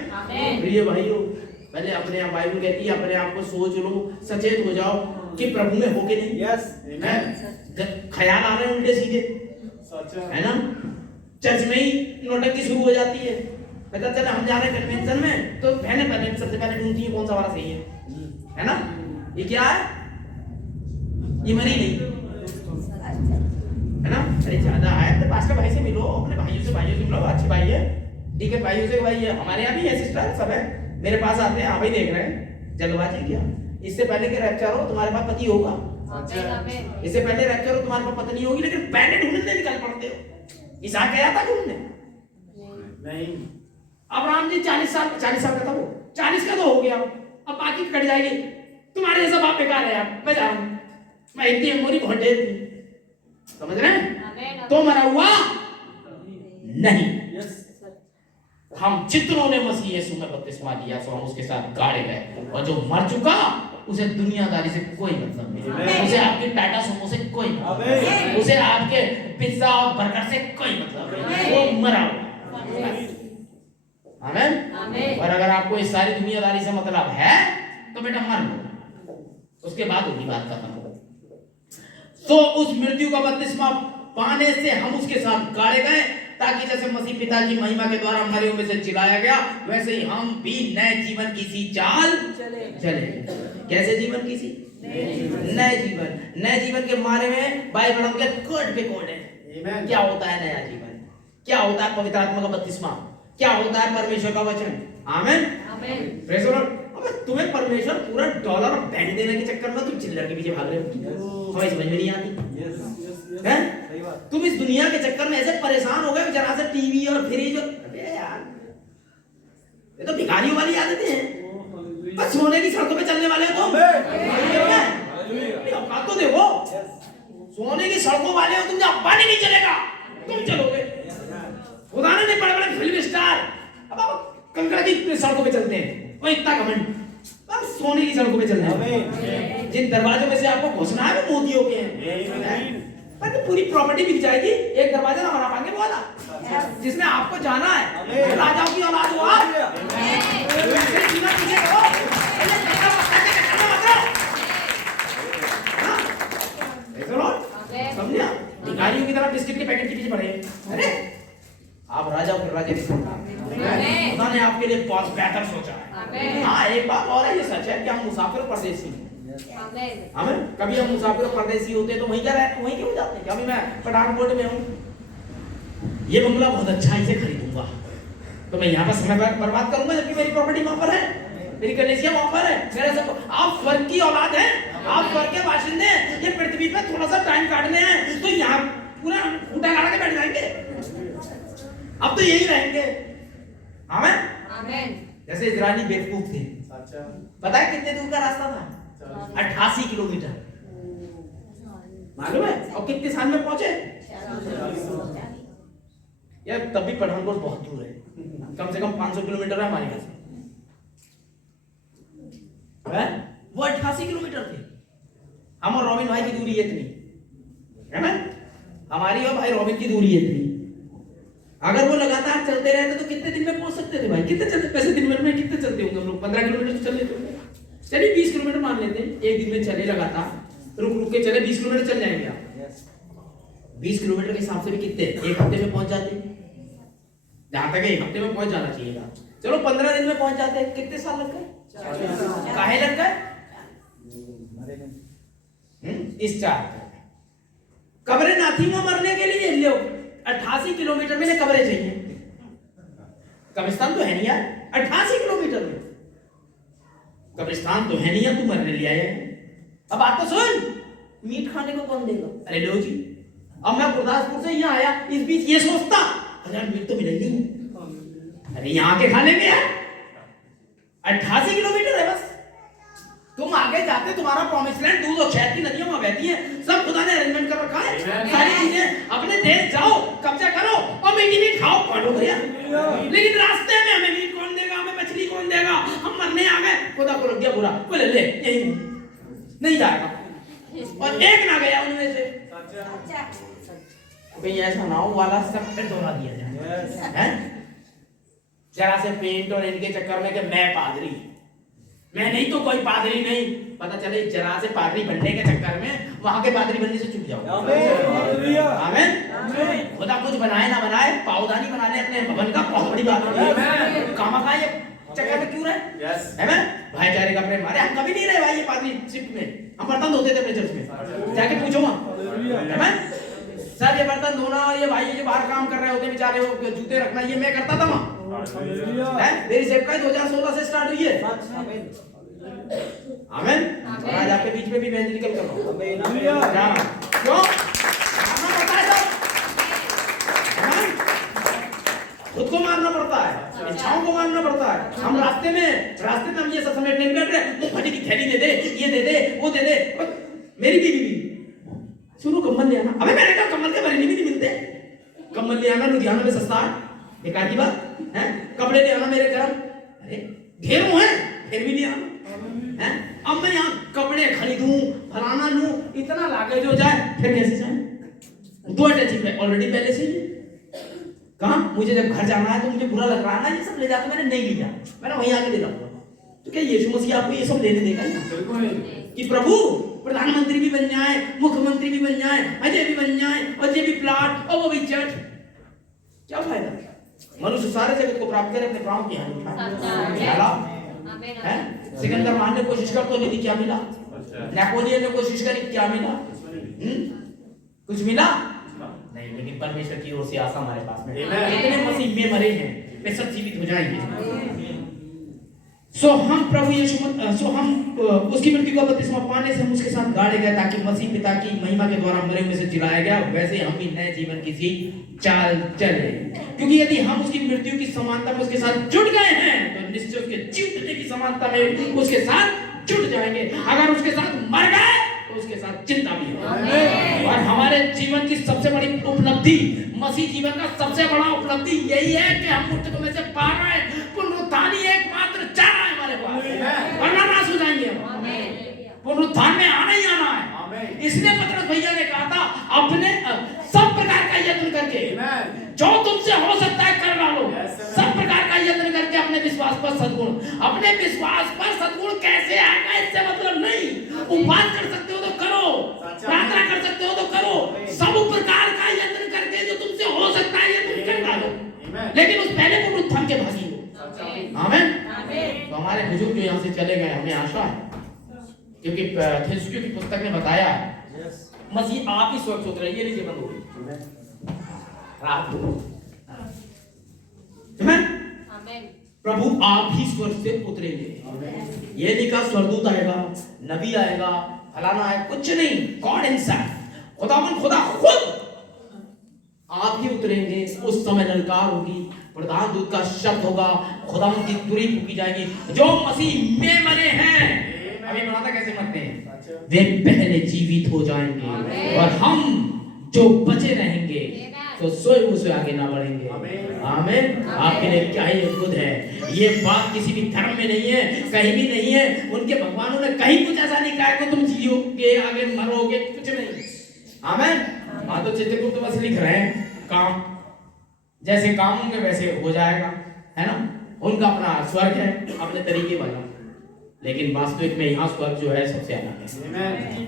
प्रिय भाइयों, पहले अपने आप, बाइबल कहती है अपने आप को सोच लो, सचेत हो जाओ कि प्रभु में हो के नहीं। यस, ख्याल आ रहे हैं उल्टे सीधे, है ना? चर्च में ही नौटंकी शुरू हो जाती है, पता चला हम जा रहे हैं कन्वेंशन में, तो बहने पहले सबसे पहले ढूंढती है कौन सा वाला सही है ना? ये क्या है? ये मरी नहीं, है ना? अरे ज्यादा है तो पास्टर भाई से मिलो, अपने भाइयों से मिलो, अच्छे भाई है, ठीक है, भाइयों से भाई है, हमारे यहाँ भी है सिस्टर, सब है, मेरे पास आते हैं, आप ही देख रहे हैं, जल्दबाजी क्या? इससे पहले कि रैप्चर हो तुम्हारे पास पति होगा, इससे पहले रैप्चर हो तुम्हारे पास पत्नी होगी, लेकिन पहले ढूंढने निकल पड़ते हो। इसहाक गया था ढूंढने नहीं, अब्राहम जी 40 साल का था वो, 40 का तो हो गया, अब बाकी कट जाएगी, तुम्हारे जैसा बाप बेकार है यार, मैं जा रहा हूं, मैं इतनी मोरी बहुत ढेर थी, समझ रहे हैं? तो मरा हुआ नहीं। हम जितनों ने मसीह यीशु में बपतिस्मा लिया सो हम उसके साथ गाड़े गए, और जो मर चुका उसे दुनियादारी से कोई मतलब नहीं, उसे आपके टाटा सुमो से कोई मतलब नहीं, उसे आपके पिज्जा और बर्गर से कोई मतलब नहीं, वो मरा हुआ। आमीन। और अगर आपको इस सारी दुनियादारी से मतलब है तो बेटा मर लो, उसके बाद होगी बात खत्म। तो उस मृत्यु का बपतिस्मा पाने से हम उसके साथ गाड़े गए, ताकि जैसे मसीह पिता की महिमा के द्वारा मरे में से जिलाया गया, वैसे ही हम भी नए जीवन की सी चाल चले। कैसे जीवन की सी? नए जीवन के बारे में बाइबल के कोड पे कोड है। क्या होता है नया जीवन? क्या होता है पवित्र आत्मा का बपतिस्मा? क्या होता है परमेश्वर का वचन? आमीन। Praise the Lord. अब तुम्हें परमेश्वर पूरा डॉलर और बैंक देने के चक्कर में तुम चिल्लर के पीछे भाग रहे हो, हमें समझ में नहीं आती है। तुम इस दुनिया के चक्कर में ऐसे परेशान हो गए, जरा से टीवी और फ्रिज, अरे यार ये तो भिखारियों वाली आदतें हैं, बस सोने की सड़कों पे चलने वाले हो तुम, औकात तो देखो, सोने की सड़कों वाले हो तुम, जहाँ पानी नहीं चलेगा तुम चलोगे। उदाहरण नहीं, बड़े बड़े फिल्म स्टार अब कंकड़ की सड़कों पे चलते हैं, वो इतना घमंड, अब सोने की सड़कों पे चलते हैं। जिन दरवाजों में से आपको घुसना है वो मोतियों के हैं, पर पूरी प्रॉपर्टी बिक जाएगी, एक दरवाजा ना बना पाएंगे बोला, जिसमें आपको जाना है। राजाओं की औलाद हो आप, ऐसे जीना सीखे हो, ऐसे कच्चा पक्का के कच्चा में मत रहो। हाँ? ऐसे लो, समझे? भिखारियों की तरह बिस्किट के पैकेट के पीछे पड़े हैं। अरे आप राजाओं के राजा नहीं सुनते, खुदा ने आपके लिए बहुत बेहतर सोचा है। हाँ, एक बात और है, ये सच है कि हम मुसाफिर परदेसी हैं। हमें कभी हम मुसाफिर परदेसी होते हैं तो वहीं क्या रहते, वहीं क्यों जाते हैं? अभी मैं पठानकोट में हूँ, ये बंगला बहुत अच्छा है, इसे खरीदूंगा तो मैं यहाँ पर समय बर्बाद करूंगा, जबकि मेरी प्रॉपर्टी वहां पर है, मेरी कलेसिया वहां पर है, मेरा सब। आप स्वर्ग की औलाद हैं, आप स्वर्ग के बाशिंदे हैं। ये पृथ्वी पे थोड़ा सा टाइम काटने हैं तो यहाँ पूरा खूंटा गाड़ के बैठ जाएंगे। अब तो यही रहेंगे। आमीन। जैसे इजरायली बेवकूफ थे, पता है कितने दूर का रास्ता था? 88 किलोमीटर, मालूम है? और कितने साल में पहुंचे यार? तब भी पठानकोट बहुत दूर है, कम से कम 500 किलोमीटर है हमारे घर से। वो 88 किलोमीटर थे। हम और रॉबिन भाई की दूरी है इतनी, है ना? हमारी और भाई रॉबिन की दूरी है इतनी। अगर वो लगातार चलते रहते तो कितने दिन में पहुंच सकते थे भाई? कितने चलते, वैसे दिन भर में कितने चलते होंगे हम लोग? 15 किलोमीटर तो चल लेते होंगे। चलिए 20 किलोमीटर मान लेते हैं, एक दिन में चले लगातार, रुक रुक के चले, 20 किलोमीटर चल जाएंगे आप। 20 किलोमीटर के हिसाब से भी कितने, एक हफ्ते में पहुंच जाते। जहां तक एक हफ्ते में पहुंच जाना चाहिए था, चलो 15 दिन में पहुंच जाते। कितने साल लग गए? काहे लग गए? इस 4 कब्रें ना थी वहां मरने के लिए। लोग 88 किलोमीटर में कब्रें चाहिए, कब्रिस्तान तो है नहीं यार 88 किलोमीटर में। कब्रिस्तान तो है नहीं है, तू मरने ले आया है। अब बात तो सुन, मीट खाने को कौन देगा? अरे लो जी, अब मैं गुरदासपुर से यहाँ आया, इस बीच ये सोचता अरे मीट तो मिलेगी नहीं, अरे यहाँ के खा लेंगे यार। 88 किलोमीटर है बस, तुम आगे जाते, तुम्हारा प्रॉमिस लैंड, दूध और शहद की नदियां वहां बहती हैं, सब खुदा ने अरेंजमेंट कर रखा है। सारी चीजें, अपने देश जाओ, कब्जा करो और मीट खाओ, पालो भैया। लेकिन रास्ते में हमें मीट कौन देगा, हमें मछली कौन देगा? हम मरने आ गए, खुदा को लग गया बुरा, बोले ले यही नहीं जाएगा। और एक ना गया उनमें से, भाई ऐसा ना हो वाला सब पे दोहरा दिया जाए, हैं? जरा से पेंट और इनके चक्कर में कि मैं पादरी, मैं नहीं तो कोई पादरी नहीं, पता चले जरा से पादरी बनने के चक्कर में वहां के पादरी बनने से चुक जाओ। आमीन। खुदा कुछ बनाए ना बनाए, पावदानी बना ले अपने भवन का, बहुत बड़ी बात है। कामका ये चक्कर में क्यों रहे? है ना? भाईचारे का प्रेम। अरे हम कभी नहीं रहे भाई ये पादरी शिफ्ट में, हम बर्तन धोते थे अपने चर्च में, जाके पूछो वहां, है ना? सर ये बर्तन धोना, ये भाई ये बाहर काम कर रहे होते बेचारे, वो जूते रखना, ये मैं करता था वहां। मेरी सेवकाई 2016 से स्टार्ट हुई है। आमीन। आज आपके बीच में भी मैं निकल कर रहा हूं। क्यों? मारना पड़ता है सब, खुद को मारना पड़ता है, इच्छाओं को मारना पड़ता है। हम रास्ते में हम ये सब समेटने नहीं बैठ रहे, मूंगफली की थैली दे दे, ये दे दे, वो दे दे। मेरी बीवी सुनो कम्बल ले आना। अबे मैंने कहा कम्बल के बरेली भी नहीं मिलते, कम्बल ले आना लुधियाना में सस्ता है, बेकार की बात है। कपड़े ले आना मेरे गर्म, अरे ढेरों हैं फिर भी ले आना है। अब मैं यहाँ कपड़े खरीदूं, फलाना लूं, इतना लागत हो जाए, फिर कैसे जाए? 2 अटैचिंग है ऑलरेडी पहले से ही। कहाँ मुझे जब घर जाना है तो मुझे बुरा लग रहा है ना, ये सब ले जाकर मैंने नहीं लिया, मैंने वहीं आके दे रहा। तो क्या यीशु मसीह आपको ये सब लेने देगा कि प्रभु प्रधानमंत्री भी बन जाए, मुख्यमंत्री भी बन जाए, अजय भी बन जाए, और ये भी प्लाट और वो भी चर्च, क्या फायदा? मनुष्य सारे जगत को प्राप्त करे, अपने प्राणों की हानि उठाए, क्या लाभ है? सिकंदर महान ने कोशिश कर तो नहीं थी, क्या मिला? नेपोलियन ने कोशिश करी, क्या मिला? कुछ मिला नहीं। लेकिन परमेश्वर की ओर से आशा हमारे पास में, इतने मसीह में मरे हैं, वे सब जीवित हो जाएंगे। सो हम प्रभु यीशु उसकी मृत्यु का बपतिस्मा पाने से हम उसके साथ गाड़े गए, ताकि मसीह पिता की महिमा के द्वारा मरे हुए से जिलाया गया, वैसे हम भी नए जीवन की सी चाल चले। क्योंकि यदि हम उसकी मृत्यु की समानता में उसके साथ जुट गए हैं, तो निश्चय उसके जी उठने की समानता में उसके साथ जुट जाएंगे। अगर उसके साथ मर गए तो उसके साथ चिंता भी है। और हमारे जीवन की सबसे बड़ी उपलब्धि, मसीह जीवन का सबसे बड़ा उपलब्धि यही है कि हम मृतकों में से बाहर आए, पुनरुत्थान ही एकमात्र चारा है हमारे पास, वरना नाश हो जाएंगे हम। पुनरुत्थान में आना ही आना है। इसलिए पतरस भैया ने कहा था अपने सब प्रकार का यत्न करके जो तुमसे हो सकता है कर डालो। सब प्रकार का यत्न करके अपने विश्वास पर सद्गुण, अपने विश्वास पर सद्गुण कैसे आएगा इससे मतलब नहीं। उपवास कर सकते हो तो करो, प्रार्थना कर सकते हो तो करो, सब प्रकार का यत्न करके जो तुमसे हो सकता है यत्न कर डालो, लेकिन उस पहले को थाम के भागी हो। आमीन। तो हमारे बुजुर्ग जो यहाँ से चले गए, हमें आशा है, क्योंकि थिस्कियों की पुस्तक ने बताया मसीह आप ही स्वर्ग से उतरे। ये लीजिए बंद हो गई रात को, प्रभु आप ही स्वर्ग से उतरेंगे। ये नहीं कहा स्वर्गदूत आएगा, नबी आएगा, फलाना है, कुछ नहीं। गॉड हिमसेल्फ, खुदा खुद आप ही उतरेंगे। उस समय ललकार होगी, प्रधान दूत का शब्द होगा, खुदावंद की तुरही फूंकी जाएगी। जो मसीह में मरे हैं, अभी बनाता कैसे मरते हैं, वे पहले जीवित हो जाएंगे, और हम जो बचे रहेंगे तो सोए मुझे आगे ना बढ़ेंगे। आमीन। आपके लिए क्या ही अद्भुत है। ये बात किसी भी धर्म में नहीं है, कहीं भी नहीं है। उनके भगवानों ने कहीं कुछ ऐसा नहीं कहा कि तुम जियोगे आगे मरोगे, कुछ नहीं। आमीन। हाँ, तो चित्रकूट तो बस लिख रहे हैं काम, जैसे काम होंगे वैसे हो जाएगा, है ना। उनका अपना स्वर्ग है अपने तरीके वाला, लेकिन वास्तविक में यहाँ स्वर्ग जो है सबसे अलग है।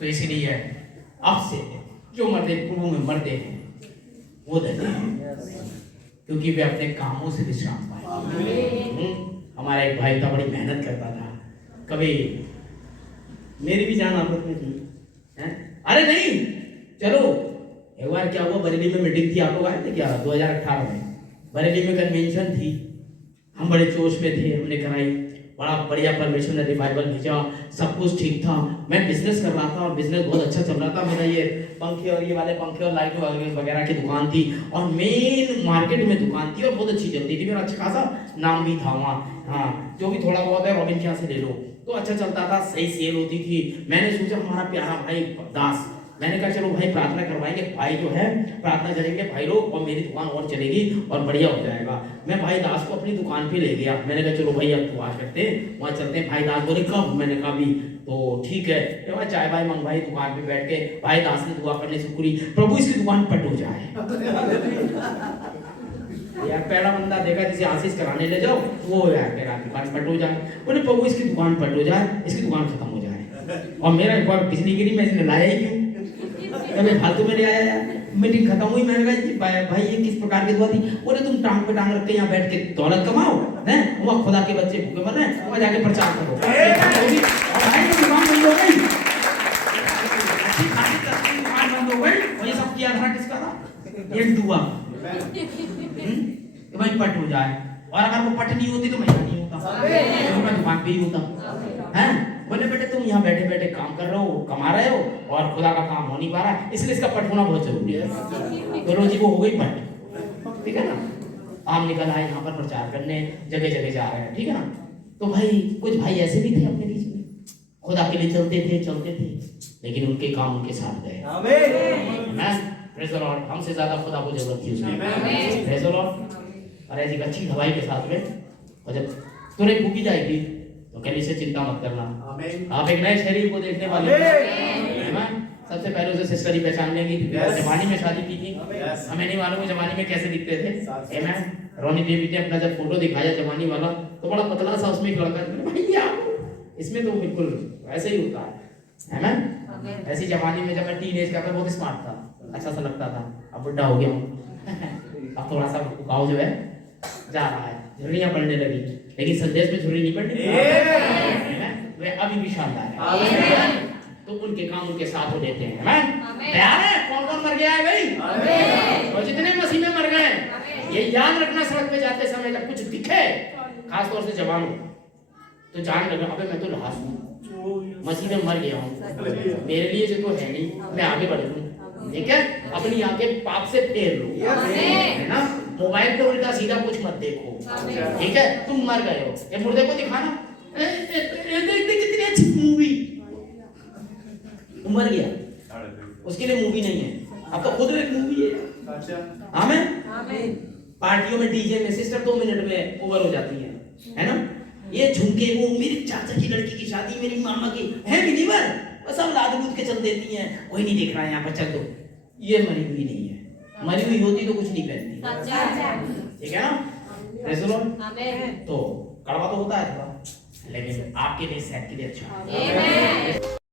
तो इसीलिए अब से जो मर्दे प्रभु में मरते हैं वो धन्य हैं, क्योंकि वे अपने कामों से विश्राम पाए। हमारा एक भाई था, बड़ी मेहनत करता था, कभी मेरी भी जान आपस में थी, है? अरे नहीं चलो, एक बार क्या हुआ, बरेली में मीटिंग थी, आप लोग आए थे क्या 2018 में? बरेली में कन्वेंशन थी, हम बड़े जोश में थे, हमने कराई, बड़ा बढ़िया परमेश्वर ने रिवाइवल भेजा, सब कुछ ठीक था। मैं बिजनेस कर रहा था और बिजनेस बहुत अच्छा चल रहा था। मेरा ये पंखे और ये वाले पंखे और लाइट वगैरह की दुकान थी, और मेन मार्केट में दुकान थी, और बहुत अच्छी चलती थी। मेरा अच्छा खासा नाम भी था वहाँ। हाँ, जो भी थोड़ा बहुत है रॉबिन के यहाँ से ले लो, तो अच्छा चलता था, सही सेल होती थी। मैंने सोचा हमारा प्यारा भाई दास, मैंने कहा चलो भाई प्रार्थना करवाएंगे, भाई जो है प्रार्थना करेंगे भाई लोग, और मेरी दुकान और चलेगी और बढ़िया हो जाएगा। मैं भाई दास को अपनी दुकान पे ले गया, मैंने कहा चलो भाई अब दुआ करते हैं, वहाँ चलते हैं। भाई दास बोले कब? मैंने कहा भी, तो ठीक है। वहाँ चाय भाई मंगवाई, दुकान पे बैठ के भाई दास ने दुआ करने से पूरी, प्रभु इसकी दुकान पट हो जाए। यार पहला बंदा देखा जिसे आशीष कराने ले जाओ, वो यार मेरा दुकान पट हो जाए। बोले प्रभु इसकी दुकान पट हो जाए, इसकी दुकान खत्म हो जाए। और मेरा एक बार बिजली गिरी, मैं इसने लाया ही क्यों, मैं फालतू में ले आया यार। मीटिंग खत्म हुई, मैंने कहा भाई ये किस प्रकार की दुआ थी? बोले तुम टांग पे टांग रखते यहाँ बैठ के दौलत कमाओ, हैं? वहाँ खुदा के बच्चे भूखे मर रहे हैं, वहाँ जाके प्रचार करो। भाई तो दुकान बंद हो गई, दुकान बंद हो गई। और ये सब किया था किसका था? एक दुआ कि भाई पट हो जाए, और अगर वो पट नहीं होती तो मैं नहीं होता, मैं दुकान पे ही होता, हैं? बोले बेटे तुम यहाँ बैठे बैठे काम कर रहे हो, कमा रहे हो, और खुदा का काम हो नहीं पा रहा, इसलिए इसका पट होना बहुत जरूरी है। तो लो जी वो हो गई पट, ठीक है ना। आम निकल आए यहाँ पर प्रचार करने, जगह जगह जा रहे हैं, ठीक है ना। तो भाई कुछ भाई ऐसे भी थे अपने बीच में, खुदा के लिए चलते थे, लेकिन उनके काम उनके साथ गए। Praise the Lord. हमसे ज्यादा खुदा को जरूरत थी उसमें, प्रेज़ द लॉर्ड। और ऐसी अच्छी हवाई के साथ में, और जब तुरंत फूकी जाएगी तो कहीं से चिंता मत करना, आप एक नए शरीर को देखने वाले हैं। सबसे पहले उसे सिस्टर ही पहचान लेंगी, जवानी में शादी की थी, हमें नहीं मालूम जवानी में कैसे दिखते थे। रोनी देवी ने अपना जब फोटो दिखाया जवानी वाला, तो बड़ा पतला सा उसमें एक लड़का, भैया इसमें तो बिल्कुल ऐसे ही होता है ना। ऐसी जवानी में जब मैं टीनेज का था, बहुत स्मार्ट था, अच्छा सा लगता था। अब बुढ़ा हो गया हूँ, अब थोड़ा सा गाँव जो है जा रहा है, झुर्रियाँ पड़ने लगी, लेकिन संदेश में झुर्री नहीं पड़नी, वे अभी भी शानदार है। तो उनके काम उनके साथ हो देते हैं। तैयार है? कौन कौन मर गया है भाई? और जितने मसीह में मर गए, ये याद रखना, सड़क पे जाते समय जब कुछ दिखे, खास तौर से जवानों, तो जान लगा अबे मैं तो लाश हूँ, मसीह में मर गया हूँ, मेरे लिए जो तो है नहीं, मैं आगे बढ़ लूँ। ठीक है, अपनी आंखें पाप से फेर लो, है ना। मोबाइल पे उल्टा सीधा कुछ मत देखो, ठीक है। तुम मर गए हो, ये मुर्दे को दिखाना, देख कितनी अच्छी मूवी, मर गया, उसके लिए मूवी नहीं है, आपका खुद एक मूवी है। आमीन। पार्टियों में डीजे में सिस्टर 2 मिनट में ओवर हो जाती है ना। ये झुमके वो मेरे चाचा की लड़की की शादी, मेरी मामा की है बिलीवर, वो सब लाद लूद के चल देती हैं, कोई नहीं देख रहा है यहाँ पर, चल दो। ये मरी हुई नहीं है, मरी हुई होती तो कुछ नहीं पहनती, ठीक है ना? Praise the Lord. तो कड़वा तो होता है थोड़ा, लेकिन आपके लिए सेहत के लिए अच्छा है।